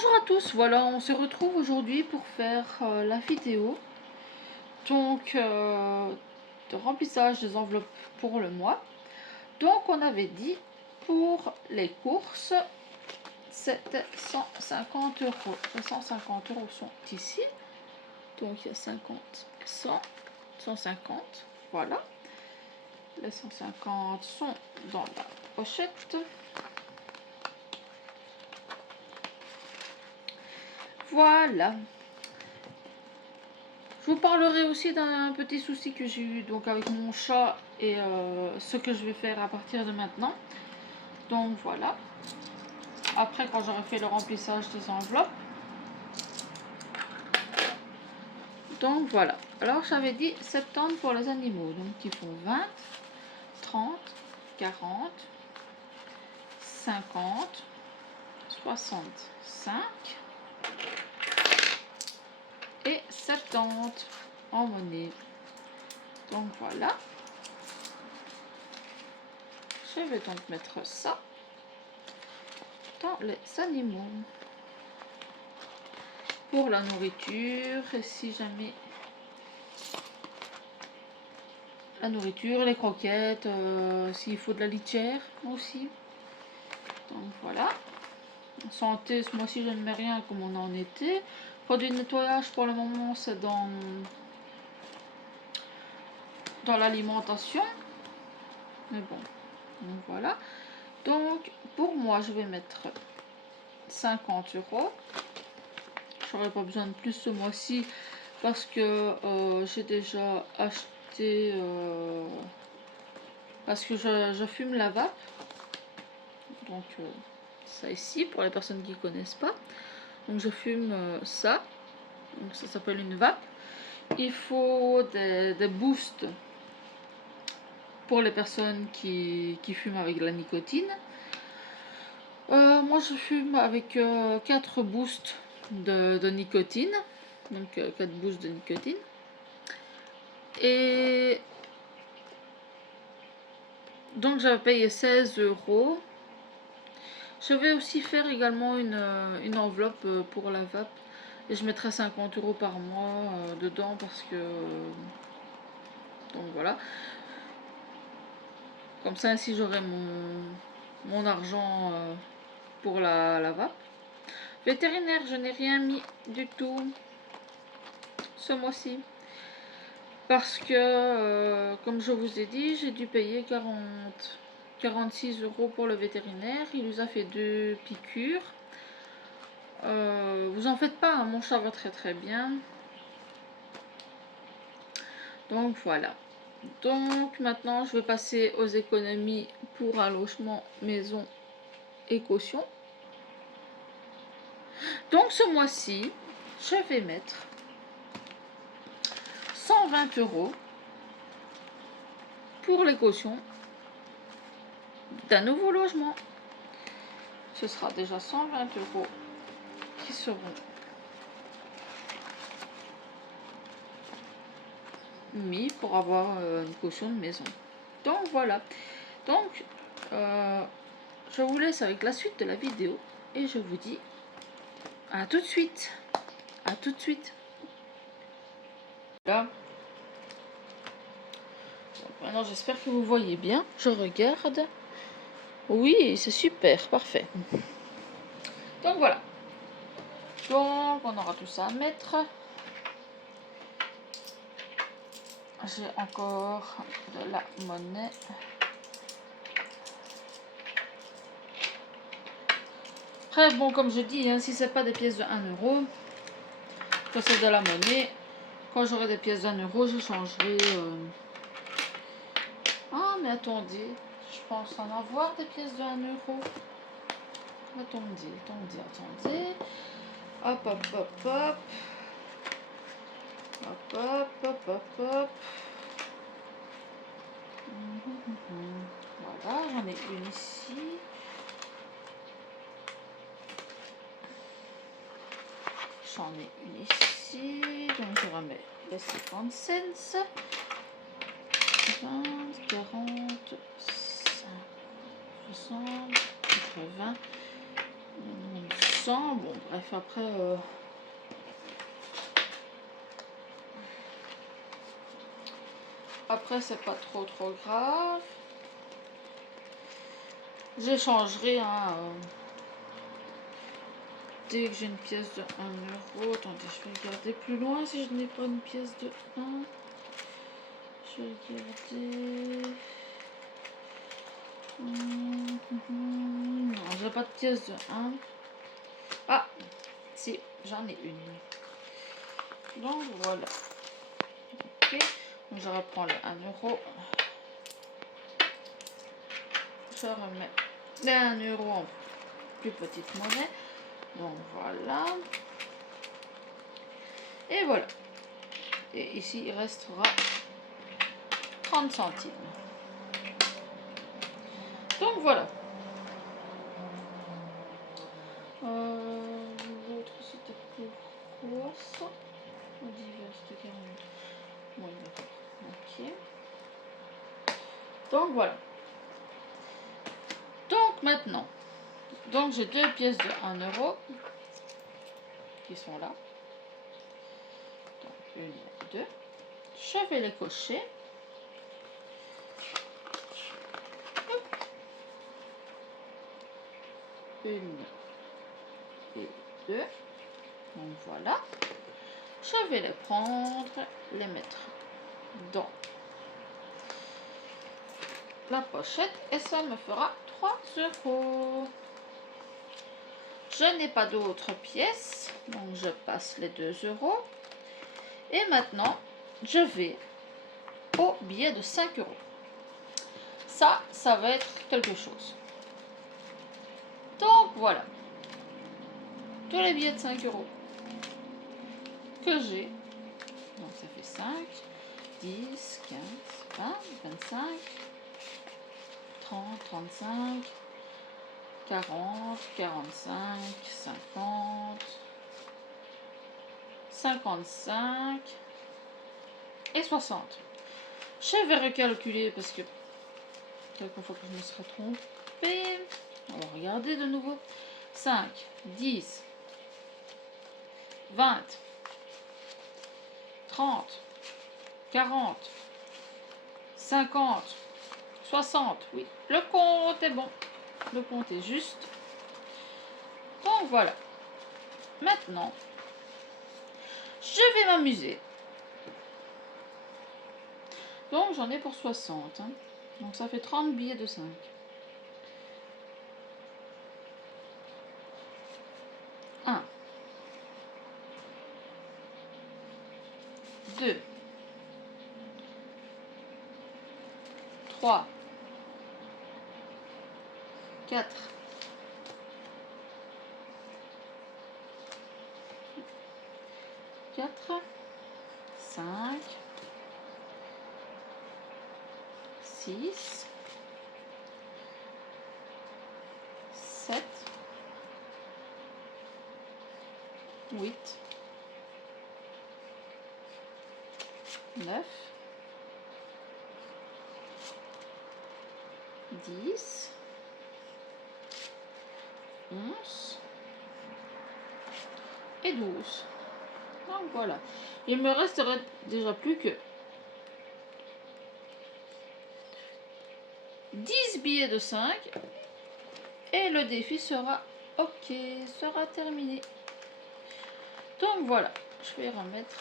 Bonjour à tous, voilà, on se retrouve aujourd'hui pour faire la vidéo donc de remplissage des enveloppes pour le mois. Donc on avait dit pour les courses c'était 150 euros. Les 150 euros sont ici, donc il y a 50, 100, 150, voilà. Les 150 sont dans la pochette. Voilà. Je vous parlerai aussi d'un petit souci que j'ai eu donc avec mon chat et ce que je vais faire à partir de maintenant. Donc voilà. Après, quand j'aurai fait le remplissage des enveloppes. Donc voilà. Alors j'avais dit 70 pour les animaux. Donc ils font 20, 30, 40, 50, 65 et 70 en monnaie. Donc voilà. Je vais donc mettre ça dans les animaux. Pour la nourriture, et si jamais la nourriture, les croquettes, s'il faut de la litière aussi. Donc voilà. Santé, ce mois-ci je ne mets rien comme on en était. Produit de nettoyage pour le moment c'est dans l'alimentation. Mais bon, donc voilà. Donc pour moi je vais mettre 50 euros. J'aurais pas besoin de plus ce mois-ci parce que j'ai déjà acheté parce que je fume la vape. Donc ça ici pour les personnes qui ne connaissent pas. Donc je fume ça. Donc ça s'appelle une vape. Il faut des boosts pour les personnes qui fument avec de la nicotine. Moi je fume avec 4 boosts de nicotine. Donc 4 boosts de nicotine. Et donc j'avais payé 16 euros. Je vais aussi faire également une enveloppe pour la vape. Et je mettrai 50 euros par mois dedans parce que... donc voilà. Comme ça, ainsi j'aurai mon argent pour la vape. Vétérinaire, je n'ai rien mis du tout ce mois-ci. Parce que, comme je vous ai dit, j'ai dû payer 46 euros pour le vétérinaire. Il nous a fait 2 piqûres. Vous en faites pas, hein, mon chat va très très bien. Donc voilà. Donc maintenant je vais passer aux économies pour un logement, maison et caution. Donc ce mois-ci, je vais mettre 120 euros pour les cautions d'un nouveau logement. Ce sera déjà 120 euros qui seront mis pour avoir une caution de maison. Donc voilà. Donc je vous laisse avec la suite de la vidéo et je vous dis à tout de suite. À tout de suite. Là. Donc maintenant j'espère que vous voyez bien. Je regarde. Oui, c'est super, parfait. Donc voilà. Donc on aura tout ça à mettre. J'ai encore de la monnaie. Après bon, comme je dis, hein, si c'est pas des pièces de 1 euro, que c'est de la monnaie, quand j'aurai des pièces de 1 euro, je changerai. Ah mais attendez, je pense en avoir des pièces de 1 euro. Attendez. Hop, hop, hop, hop. Hop, hop, hop, hop, hop. Voilà, j'en ai une ici. J'en ai une ici. Donc je remets les 50 cents. 20, 40, 50, 60, 80, sens. Bon, bref, après... Après, c'est pas trop grave. J'échangerai dès que j'ai une pièce de 1 euro. Attendez, je vais regarder plus loin si je n'ai pas une pièce de 1. Je vais regarder. Non, j'ai pas de pièce de 1. Ah, si, j'en ai une. Donc voilà. Ok, donc je reprends le 1 euro. Je remets les 1 euro en plus petite monnaie. Donc voilà. Et voilà. Et ici, il restera 30 centimes. Donc voilà. L'autre, c'était pour quoi ça? Divers de 40. Oui, d'accord. Ok. Donc voilà. Donc maintenant, donc j'ai deux pièces de 1 euro qui sont là. Donc une, deux. Je vais les cocher. Une et deux. Donc voilà. Je vais les prendre, les mettre dans la pochette et ça me fera 3 euros. Je n'ai pas d'autres pièces, donc je passe les 2 euros. Et maintenant, je vais au billet de 5 euros. Ça va être quelque chose. Donc voilà, tous les billets de 5 euros que j'ai. Donc ça fait 5, 10, 15, 20, 25, 30, 35, 40, 45, 50, 55 et 60. Je vais recalculer parce que quelquefois que je me serais trompée. On va regarder de nouveau. 5, 10, 20, 30, 40, 50, 60. Oui, le compte est bon. Le compte est juste. Donc voilà. Maintenant, je vais m'amuser. Donc j'en ai pour 60. Hein. Donc ça fait 30 billets de 5. 1, 2, 3, 4, 4, 5, 6, 7, 8, 9, 10, 11 et 12. Donc voilà. Il me resterait déjà plus que 10 billets de 5 et le défi sera ok, sera terminé. Donc voilà, je vais remettre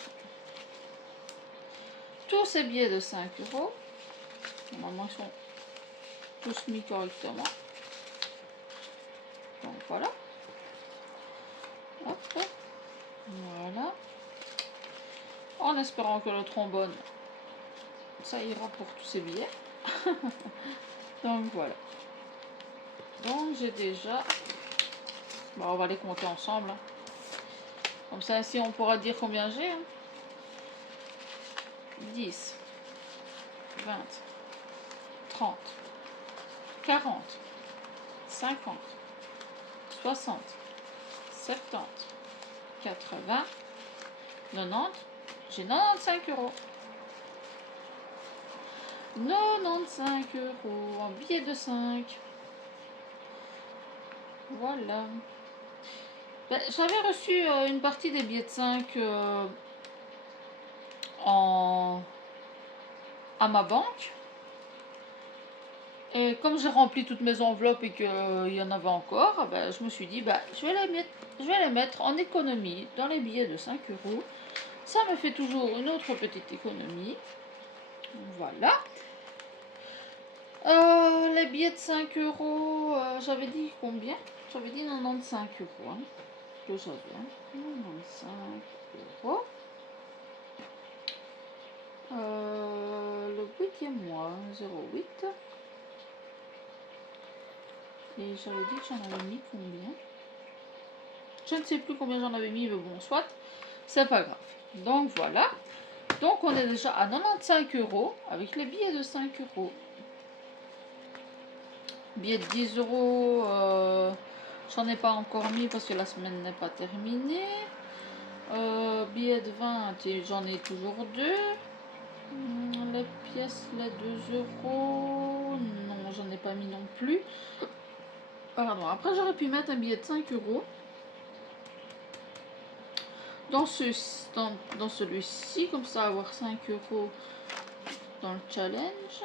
tous ces billets de 5 euros. Normalement, ils sont tous mis correctement. Donc voilà. Hop, voilà. En espérant que le trombone, ça ira pour tous ces billets. Donc voilà. Donc j'ai déjà... Bon, on va les compter ensemble. Hein. Comme ça, ici, on pourra dire combien j'ai. Hein. 10, 20, 30, 40, 50, 60, 70, 80, 90. J'ai 95 euros. 95 euros en billet de 5. Voilà. Ben, j'avais reçu une partie des billets de 5 en... à ma banque. Et comme j'ai rempli toutes mes enveloppes et qu'il y en avait encore, ben, je me suis dit, ben, je vais les mettre en économie dans les billets de 5 euros. Ça me fait toujours une autre petite économie. Voilà. Les billets de 5 euros, j'avais dit combien? J'avais dit 95 euros. Hein, que j'avais. 95 euros. Le 8e mois, 08. Et j'avais dit que j'en avais mis combien? Je ne sais plus combien j'en avais mis, mais bon, soit, c'est pas grave. Donc voilà. Donc on est déjà à 95 euros avec les billets de 5 euros. Billets de 10 euros, j'en ai pas encore mis parce que la semaine n'est pas terminée. Billets de 20, j'en ai toujours 2. Les pièces, les 2 euros, non, j'en ai pas mis non plus. Pardon, après j'aurais pu mettre un billet de 5 euros dans celui-ci, comme ça avoir 5 euros dans le challenge.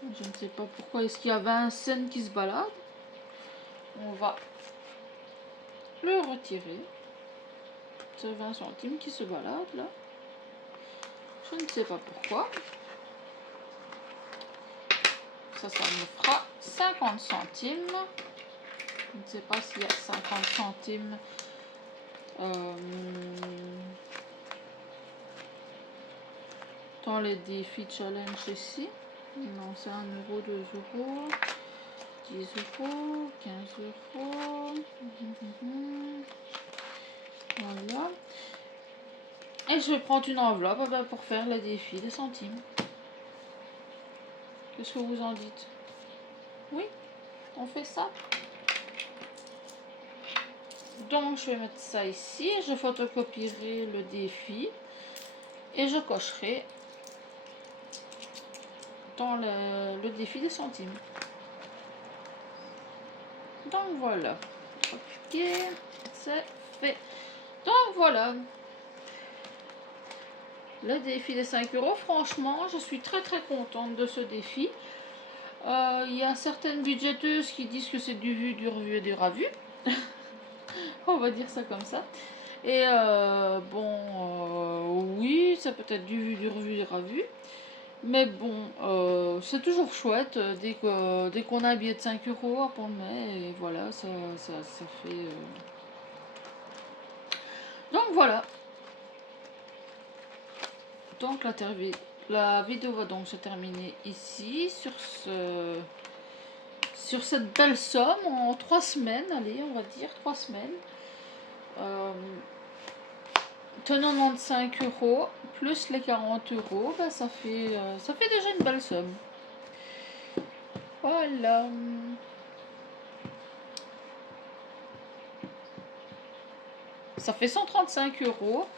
Je ne sais pas pourquoi, est-ce qu'il y a 20 cents qui se baladent? On va le retirer. C'est 20 centimes qui se baladent là. Je ne sais pas pourquoi. Ça me fera 50 centimes. Je ne sais pas s'il y a 50 centimes. Dans les défis challenge ici. Non, c'est 1 euro, 2 euros, 10 euros, 15 euros. Voilà. Et je vais prendre une enveloppe pour faire le défi des centimes. Qu'est-ce que vous en dites? Oui, on fait ça. Donc je vais mettre ça ici, je photocopierai le défi et je cocherai dans le défi des centimes. Donc voilà. Ok, c'est fait. Donc voilà. Le défi des 5 euros, franchement, je suis très contente de ce défi. Il y a certaines budgéteuses qui disent que c'est du vu, du revu et du ravu. On va dire ça comme ça. Et oui, ça peut être du vu, du revu, du ravu. Mais bon, c'est toujours chouette dès qu'on a un billet de 5 euros, hop, on le met et voilà, ça fait... Donc voilà. Donc la vidéo va donc se terminer ici sur cette belle somme en 3 semaines. Allez, on va dire 3 semaines. 95 euros plus les 40 euros, bah, ça fait déjà une belle somme. Voilà. Ça fait 135 euros.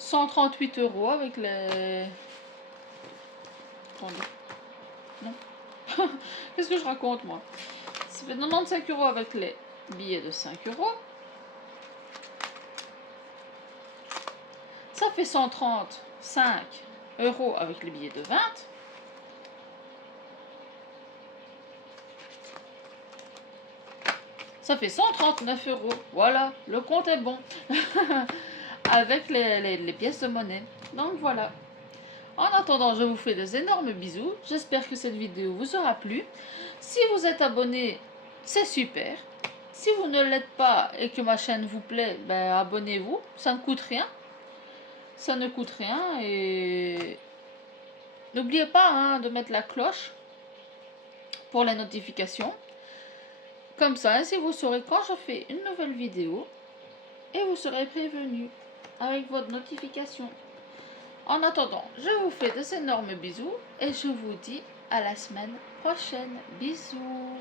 138 euros avec les... Attendez. Non. Qu'est-ce que je raconte, moi? Ça fait 95 euros avec les billets de 5 euros. Ça fait 135 euros avec les billets de 20. Ça fait 139 euros. Voilà, le compte est bon. Avec les pièces de monnaie. Donc voilà. En attendant, je vous fais des énormes bisous. J'espère que cette vidéo vous aura plu. Si vous êtes abonné, c'est super. Si vous ne l'êtes pas et que ma chaîne vous plaît, ben abonnez-vous. Ça ne coûte rien. Ça ne coûte rien. Et n'oubliez pas hein, de mettre la cloche pour les notifications. Comme ça, ainsi vous saurez quand je fais une nouvelle vidéo. Et vous serez prévenu avec votre notification. En attendant, je vous fais des énormes bisous et je vous dis à la semaine prochaine. Bisous.